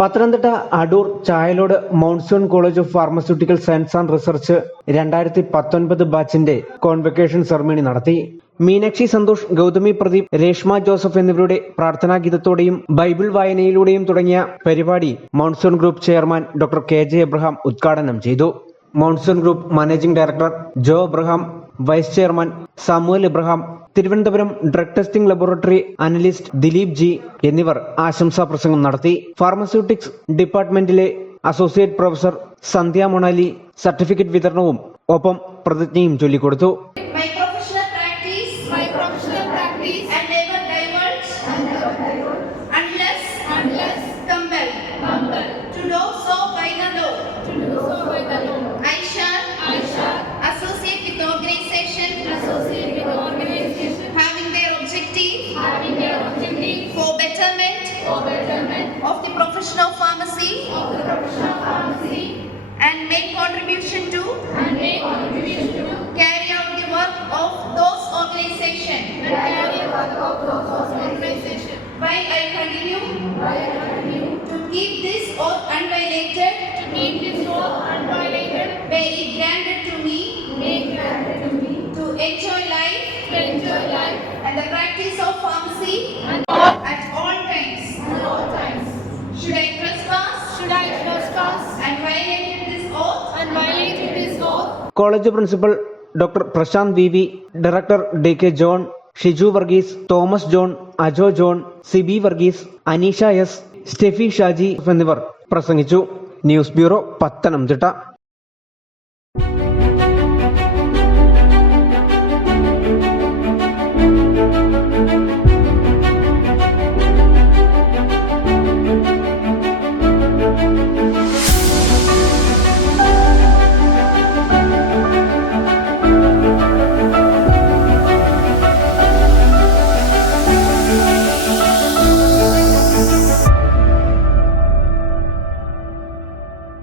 Pathanamthitta Adoor Chayalode mount zion college of pharmaceutical science and research 2019 ബാച്ചിന്റെ convocation ceremony നടത്തി. മീനാക്ഷി സന്തോഷ്, ഗൗതമി പ്രദീപ്, രേഷ്മ ജോസഫ് എന്നിവരുടെ പ്രാർത്ഥനാഗീതത്തോടെയും ബൈബിൾ വായനയിലൂടെയും തുടങ്ങിയ പരിപാടി mount zion group chairman doctor KJ Abraham ഉദ്ഘാടനം ചെയ്തു. Mount zion group managing director Jo Abraham, vice chairman Samuel Abraham, Thiruvananthapuram drug testing laboratory analyst Dileep G എന്നിവർ ആശംസാ പ്രസംഗം നടത്തി. ഫാർമസ്യൂട്ടിക്സ് ഡിപ്പാർട്ട്മെന്റിലെ associate professor Sandhya Monali certificate വിതരണവും ഒപ്പം പ്രതിജ്ഞയും ചൊല്ലിക്കൊടുത്തു. Of the profession of pharmacy, and make contribution to carry out the work of those organizations. While I continue to keep this oath unviolated, very granted to me, to enjoy life and the practice of pharmacy at all times. Should I trespass and violate this oath? College principal doctor Prashanth VV, director DK John, Shiju Varghese, Thomas John, Ajo John, Sibi Varghese, Aneesha S, Steffi Shaji എന്നിവർ പ്രസംഗിച്ചു. News bureau, Pathanamthitta.